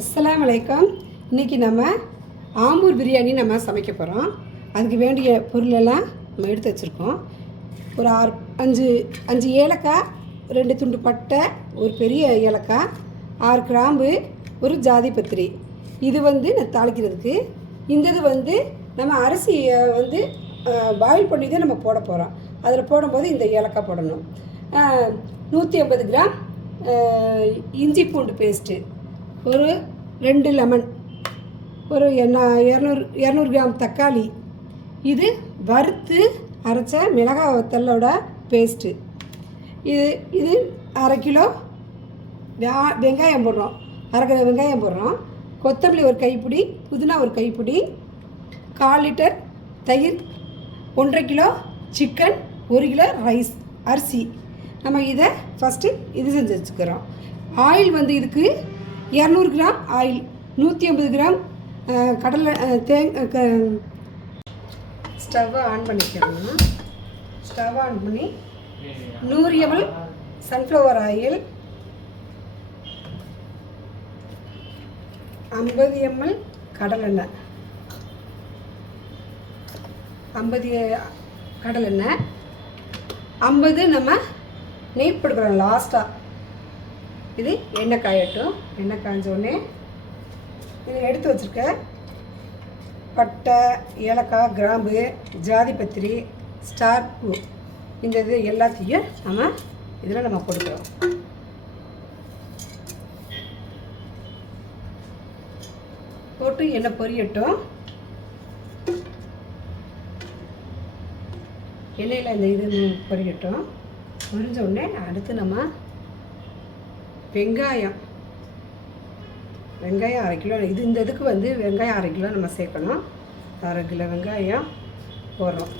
அஸ்ஸலாமு அலைக்கும். இன்றைக்கி நம்ம ஆம்பூர் பிரியாணி நம்ம சமைக்க போகிறோம். அதுக்கு வேண்டிய பொருளெல்லாம் நம்ம எடுத்து வச்சுருக்கோம். ஒரு அஞ்சு ஏலக்காய், 2 துண்டு பட்டை, ஒரு பெரிய ஏலக்காய், 6 கிராம்பு, ஒரு ஜாதி பத்திரி. இது நான் தாளிக்கிறதுக்கு. இது நம்ம அரிசியை பாயில் பண்ணி தான் நம்ம போட போகிறோம். அதில் போடும்போது இந்த ஏலக்காய் போடணும். 150 கிராம் இஞ்சி பூண்டு பேஸ்ட்டு, ஒரு 2 லெமன், ஒரு 200 கிராம் தக்காளி, இது வறுத்து அரைச்ச மிளகாய் வத்தலோட பேஸ்ட்டு, இது அரை கிலோ வெங்காயம் போடுறோம், அரை கிலோ வெங்காயம் போடுறோம், கொத்தமல்லி ஒரு கைப்பிடி, புதினா ஒரு கைப்பிடி, 1/4 லிட்டர் தயிர், 1.5 கிலோ சிக்கன், 1 கிலோ ரைஸ் அரிசி. நம்ம இதை ஃபஸ்ட்டு இது செஞ்சு வச்சுக்கிறோம். ஆயில் இதுக்கு 200 கிராம் ஆயில், 150 கிராம் கடலை ஸ்டவ்வை ஆன் பண்ணிக்கிறோம். ஸ்டவ் ஆன் பண்ணி 100 ml சன்ஃப்ளவர் ஆயில், 50 ml கடலெண்ணெய், 50 கடலெண்ணெய், 50 நம்ம நெய் போட்டுக்கிறோம் லாஸ்ட்டாக. இது எண்ணெய் காயட்டும். எண்ணெய் காய்ஞ்சோடனே இதை எடுத்து வச்சுருக்க பட்டை, ஏலக்காய், கிராம்பு, ஜாதி பத்திரி, ஸ்டார் பூ, இந்த இது எல்லாத்தையும் நம்ம இதில் நம்ம போட்டுக்கிறோம். போட்டு எண்ணெய் பொரியட்டும். எண்ணெயில் இந்த இது பொரியட்டும். பொரிஞ்ச உடனே அடுத்து நம்ம வெங்காயம் 1/2 கிலோ, இந்த இதுக்கு வெங்காயம் 1/2 கிலோ நம்ம சேர்க்கணும். 1/2 கிலோ வெங்காயம் போடுறோம்.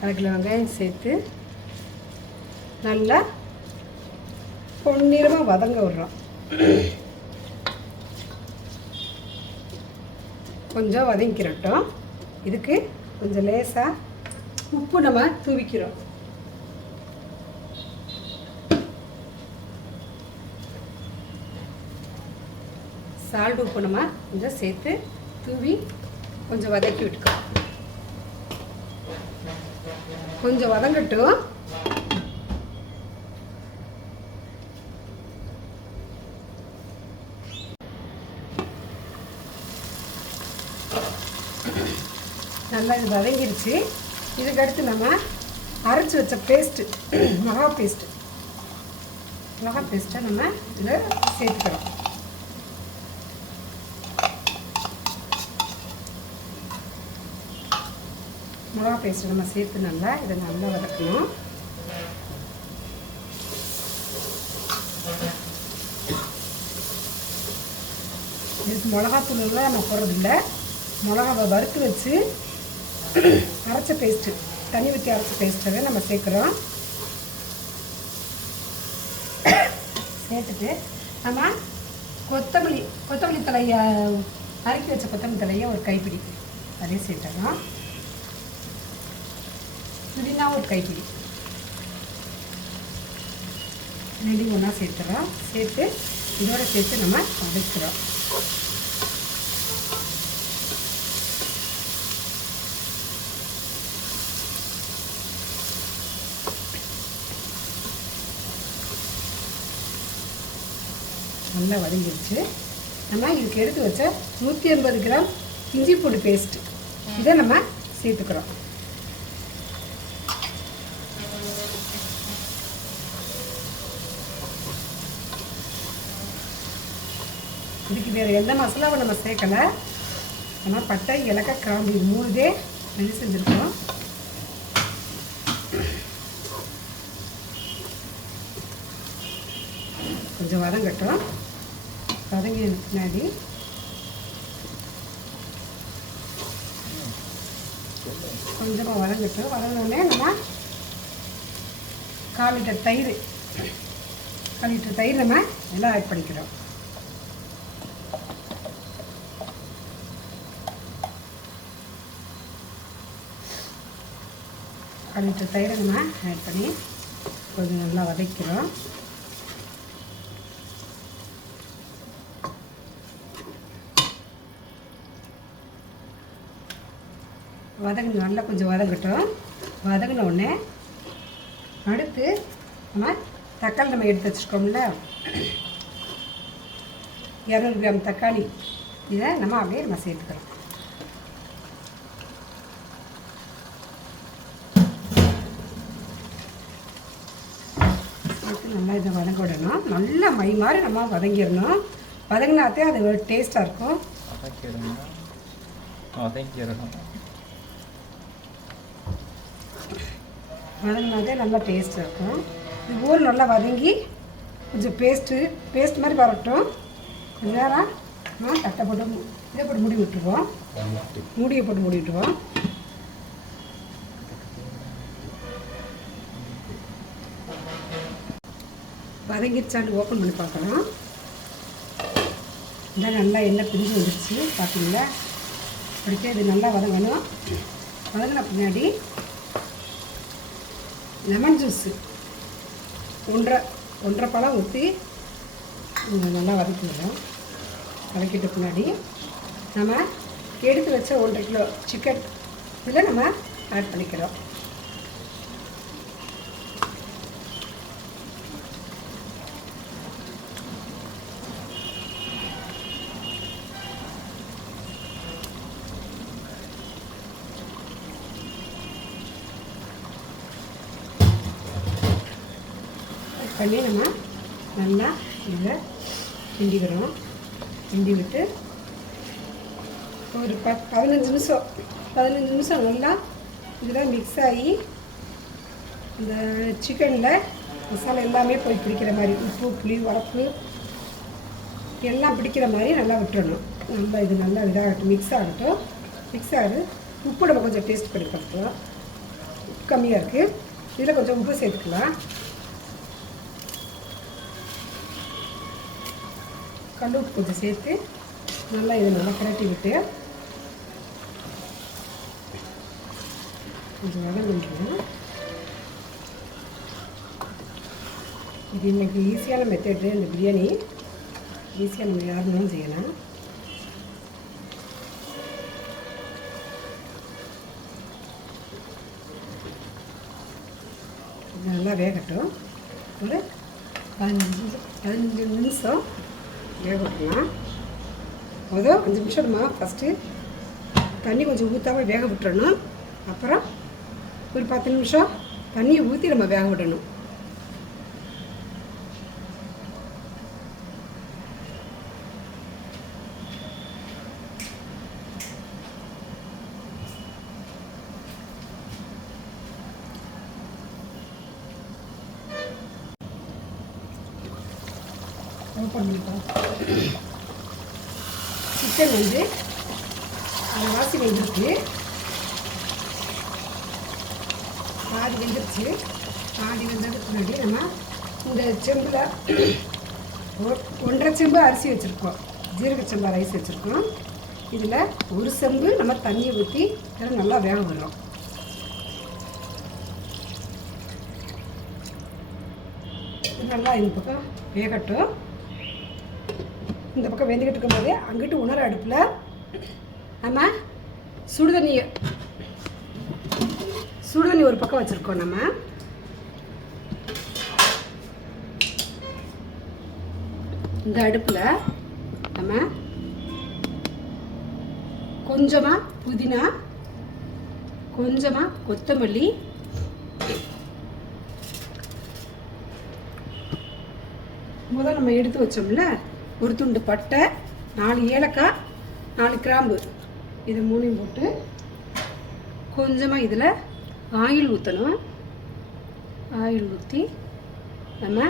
அரை கிலோ வெங்காயம் சேர்த்து நல்லா பொன்னிறமாக வதங்க விடுறோம். கொஞ்சம் வதங்கிக்கிறட்டும். இதுக்கு கொஞ்சம் லேசாக உப்பு நம்ம தூவிக்கிறோம். சால்ட் உப்பு நம்ம கொஞ்சம் சேர்த்து தூவி கொஞ்சம் வதக்கி விட்டுக்கிறோம். கொஞ்சம் வதங்கட்டும். நல்லா இது வதங்கிடுச்சு. இதுக்கடுத்து நம்ம அரைச்சி வச்ச பேஸ்ட்டு, மிளகாய் பேஸ்ட்டை நம்ம இதில் சேர்த்துக்கிறோம். மிளகாய் பேஸ்ட்டை நம்ம சேர்த்து நல்லா இதை நல்லா வதக்கணும். இதுக்கு மிளகாத்தூள்லாம் நம்ம போடுறதில்லை. மிளகாவை வறுத்து வச்சு அரைச்ச பேஸ்ட்டு, தண்ணி ஊற்றி அரைச்ச பேஸ்ட்டை நம்ம சேர்க்குறோம். சேர்த்துட்டு நம்ம கொத்தமல்லி தலையை, அரைக்கி வச்ச கொத்தமல்லி தலையை ஒரு கைப்பிடி அதையும் சேர்த்துறோம். புதினா ஒரு கைப்பிடி, 2 ஒன்றா சேர்த்துறோம். சேர்த்து இதோட சேர்த்து நம்ம வதக்கிறோம். நல்லா வதங்கிடுச்சு. நம்ம இதுக்கு எடுத்து வச்ச 150 கிராம் இஞ்சி பூண்டு பேஸ்ட்டு, இதை நம்ம சேர்த்துக்கிறோம். இதுக்கு வேறு எந்த மசாலாவும் நம்ம சேர்க்கலை. நம்ம பட்டை, ஏலக்காய், கிராம்பு, இது 3 ரெடி செஞ்சுருக்கோம். கொஞ்சம் வதங்கட்டும். வதங்கின பின்னாடி கொஞ்சமாக வதங்கட்டும். வதங்கினோடனே நம்ம 1/4 லிட்டர் தயிர் நம்ம எல்லாம் ஆட் பண்ணிக்கிறோம். 1/4 லிட்டர் தயிரை நம்ம ஆட் பண்ணி கொஞ்சம் நல்லா வதக்கிறோம். நல்லா கொஞ்சம் வதங்கட்டும். வதங்கின உடனே அடுத்து நம்ம தக்காளி நம்ம எடுத்து வச்சுருக்கோம்ல, 200 கிராம் தக்காளி, இதை நம்ம அப்படியே நம்ம சேர்த்துக்கிறோம். சேர்த்து நல்லா இதை வதங்க விடணும். நல்லா மை மாதிரி நம்ம வதங்கிடணும். வதங்கினாத்தே அது ஒரு டேஸ்ட்டாக இருக்கும். வதங்கினாதே நல்லா டேஸ்ட்டாக இருக்கும். இது ஊர் நல்லா வதங்கி கொஞ்சம் பேஸ்ட் மாதிரி வரட்டும். கொஞ்ச நேரம் நம்ம தட்டை போட்டு இதை போட்டு மூடி விட்டுருவோம். மூடியை போட்டு மூடி விட்டுருவோம். வதங்கிடுச்சாண்டு ஓப்பன் பண்ணி பார்க்கலாம். இந்த நல்லா எண்ணெய் பிரிஞ்சு வந்துடுச்சு பார்த்தீங்களா. அப்படிக்கே இது நல்லா வதங்கணும். வதங்கின பின்னாடி லெமன் ஜூஸு 1.5 பழம் ஊற்றி நல்லா வதக்கிடுவோம். வதக்கிட்ட பின்னாடி நம்ம எடுத்து வச்ச 1.5 கிலோ சிக்கன் இதில் நம்ம ஆட் பண்ணிக்கிறோம். பண்ணி நம்ம நல்லா இதை கிண்டிக்கிறோம். கிண்டி விட்டு ஒரு 15 நிமிஷம் நல்லா இதில் மிக்ஸ் ஆகி இந்த சிக்கனில் மசாலா எல்லாமே போய் பிடிக்கிற மாதிரி, உப்பு புளி உரப்பு எல்லாம் பிடிக்கிற மாதிரி நல்லா விட்டுறணும். நல்லா இது நல்லா இதாகட்டும், மிக்ஸ் ஆகுது. உப்பு நம்ம கொஞ்சம் டேஸ்ட் பண்ணி பார்க்கலாம். உப்பு கம்மியாக இருக்குது, இதில் கொஞ்சம் உப்பு சேர்த்துக்கலாம். கல் உப்பு கொஞ்சம் சேர்த்து நல்லா இதை நல்லா கிளட்டி விட்டு கொஞ்சம் வதங்கிக்கணும். இது இன்றைக்கி ஈஸியான மெத்தடு. இந்த பிரியாணி ஈஸியாக நம்ம யாருனாலும் செய்யலாம். நல்லா வேகட்டும். ஒரு 15 நிமிஷம் வேக விட்டுலாம். முதல் 5 நிமிஷம் நம்ம ஃபஸ்ட்டு தண்ணி கொஞ்சம் ஊற்றாமல் வேக விட்டுறணும். அப்புறம் ஒரு 10 நிமிஷம் தண்ணியை ஊற்றி நம்ம வேக விடணும். ஓப்பன் பண்ணிக்கலாம். சிக்கன் வந்து அந்த வாசி வெந்திருக்கு, பாதி வெந்துருச்சு. பாதி வெந்ததுக்கு முன்னாடி நம்ம இந்த செம்பில் 1.5 செம்பு அரிசி வச்சுருக்கோம், ஜீரக சம்பா ரைஸ் வச்சுருக்கோம். இதில் 1 செம்பு நம்ம தண்ணியை ஊற்றி இதில் நல்லா வேக விடுறோம். நல்லா இந்த பக்கம் வேகட்டும். இந்த பக்கம் வெந்துக்கிட்டு இருக்கும்போது அங்கிட்டு உணர அடுப்பில் நம்ம சுடுதண்ணி ஒரு பக்கம் வச்சுருக்கோம். நம்ம இந்த அடுப்பில் நம்ம கொஞ்சமாக புதினா, கொஞ்சமாக கொத்தமல்லி, முதல்ல நம்ம எடுத்து வச்சோம்ல ஒரு துண்டு பட்டை, 4 ஏலக்காய், 4 கிராம்பு, இது 3 போட்டு கொஞ்சமாக இதில் ஆயில் ஊற்றணும். ஆயில் ஊற்றி நம்ம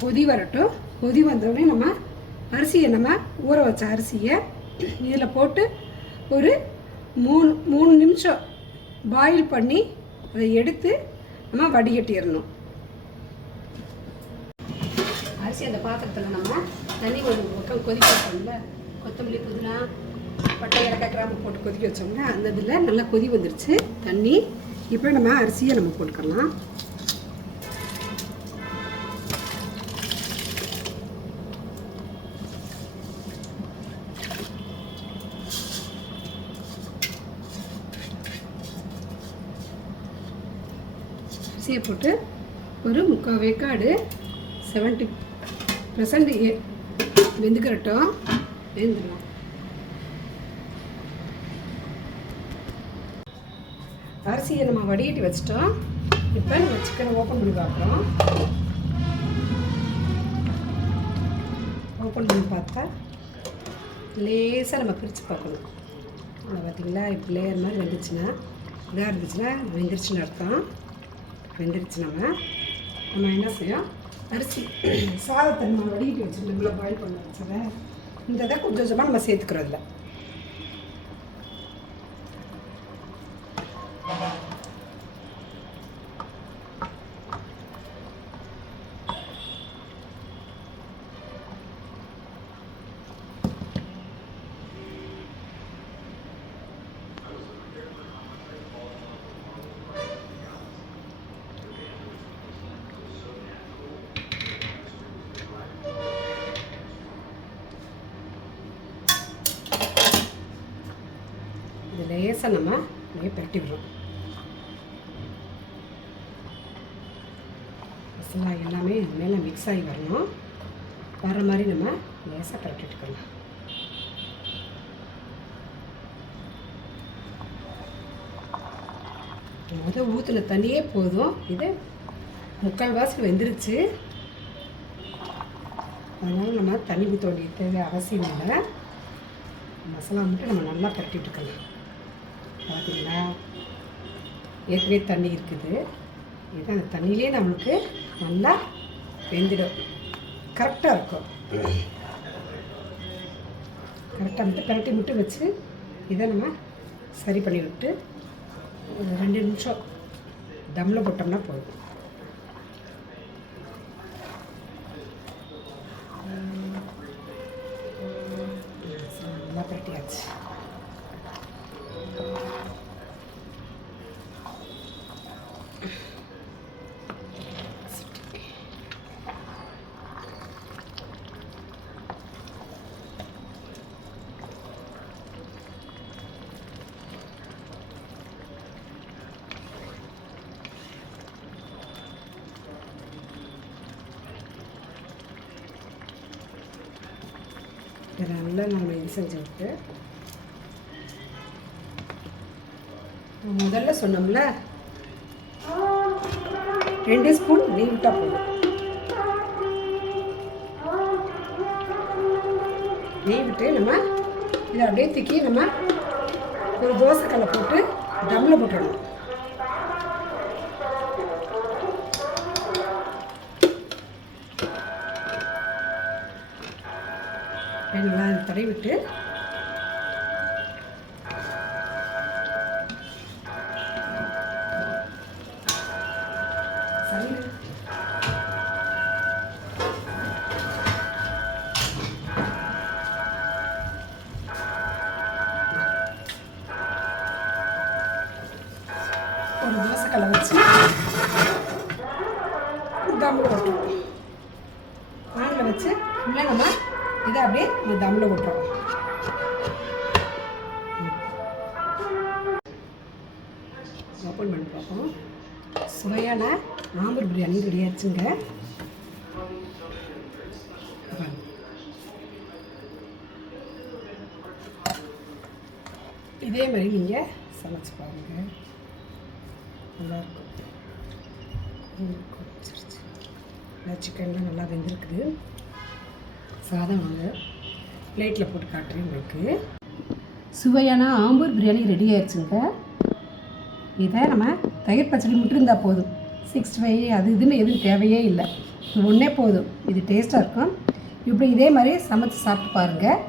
கொதி வரட்டும். கொதி வந்தோடனே நம்ம அரிசியை, நம்ம ஊற வச்ச அரிசியை இதில் போட்டு ஒரு 3 நிமிஷம் பாயில் பண்ணி அதை எடுத்து நம்ம வடிகட்டிடணும். அரிசி அந்த பாத்திரத்தில் நம்ம தண்ணி ஒரு பக்கம் கொதிக்க வைப்போம்ல, கொத்தமல்லி, புதினா, பட்டை ஏலக்காய் கிராம்பு போட்டு கொதிக்க வச்சோம்னா அந்த இதில் நல்லா கொதி வந்துருச்சு தண்ணி. இப்போ நம்ம அரிசியை நம்ம போட்டுக்கலாம். அரிசியை போட்டு ஒரு 3/4 வேக்காடு 70% வெந்துக்கிறட்டும். வெந்துடலாம். அரிசியை நம்ம வடிகட்டி வச்சிட்டோம். இப்போ நம்ம சிக்கனை ஓப்பன் பண்ணி பார்க்குறோம். ஓப்பன் பண்ணி பார்த்தா லேசாக நம்ம பிரித்து பார்க்கணும். அதை பார்த்திங்களா, இப்போ லேயர் மாதிரி வெந்துச்சுன்னா, இதாக இருந்துச்சுன்னா வெந்துருச்சுன்னு அர்த்தம். வெந்துருச்சு. நம்ம என்ன செய்யும், அரிசி சாதத்தை நம்ம வடிகட்டி வச்சுருந்தோம்ல, பாயில் பண்ண வச்சதை இந்த இதை கொஞ்சம் கொஞ்சமாக நம்ம சேர்த்துக்கிறோம். இதில் இது லேசாக நம்ம அப்படியே பரட்டி விடுறோம். மசாலா எல்லாமே இது மேலே மிக்ஸ் ஆகி வரணும். வர மாதிரி நம்ம லேசாக பரட்டிட்டுக்கலாம். ஊற்றின தண்ணியே போதும். இது 3/4 வெந்துருச்சு. அதனால் நம்ம தண்ணி ஊற்ற வேண்டிய தேவை அவசியம் இல்லை. மசாலா மட்டும் நம்ம நல்லா பரட்டிட்டுக்கலாம். பார்த்தீங்களா, ஏற்கனவே தண்ணி இருக்குது. இது அந்த தண்ணியிலே நம்மளுக்கு நல்லா வெந்துடும். கரெக்டாக இருக்கும். கரெக்டாக மட்டும் பரட்டி மட்டும் வச்சு இதை நம்ம சரி பண்ணி விட்டு ஒரு 2 நிமிஷம் தம்மில் போட்டோம்னா போதும். நல்லா பரட்டியாச்சு. இதை நல்லா நம்ம இது செஞ்சு விட்டு முதல்ல சொன்னோம்ல 2 ஸ்பூன் நெய் விட்டால் போதும். நெய் விட்டு நம்ம இதை அப்படியே தூக்கி நம்ம ஒரு தோசைக்கல்லை போட்டு தம்மில் போட்டுடணும். நல்லா தடவி விட்டு ஒரு தோசைக்கல்லை வச்சு தம்மில் போட்டுருவோம். பானில் வச்சு ஃபுல்லாக நம்ம இதை அப்படியே நம்ம தம்மில் விட்டுறோம். ஓப்பன் பண்ணி பார்ப்போம். சுவையான ஆம்பூர் பிரியாணி ரெடி ஆச்சுங்க. இதே மாதிரி நீங்கள் சமைச்சு பாருங்கள், நல்லாயிருக்கும். சிக்கன்லாம் நல்லா வெந்திருக்குது. சாதம் வாங்க பிளேட்டில் போட்டு காட்டுறேன் உங்களுக்கு. சுவையான ஆம்பூர் பிரியாணி ரெடி ஆயிடுச்சுங்க. இதை நம்ம தயிர் பச்சடி மட்டும் இருந்தால் போதும். 65 அது இதுன்னு எதுவும் தேவையே இல்லை. ஒன்றே போதும். இது டேஸ்ட்டாக இருக்கும். இப்படி இதே மாதிரி சமைச்சு சாப்பிட்டு பாருங்கள்.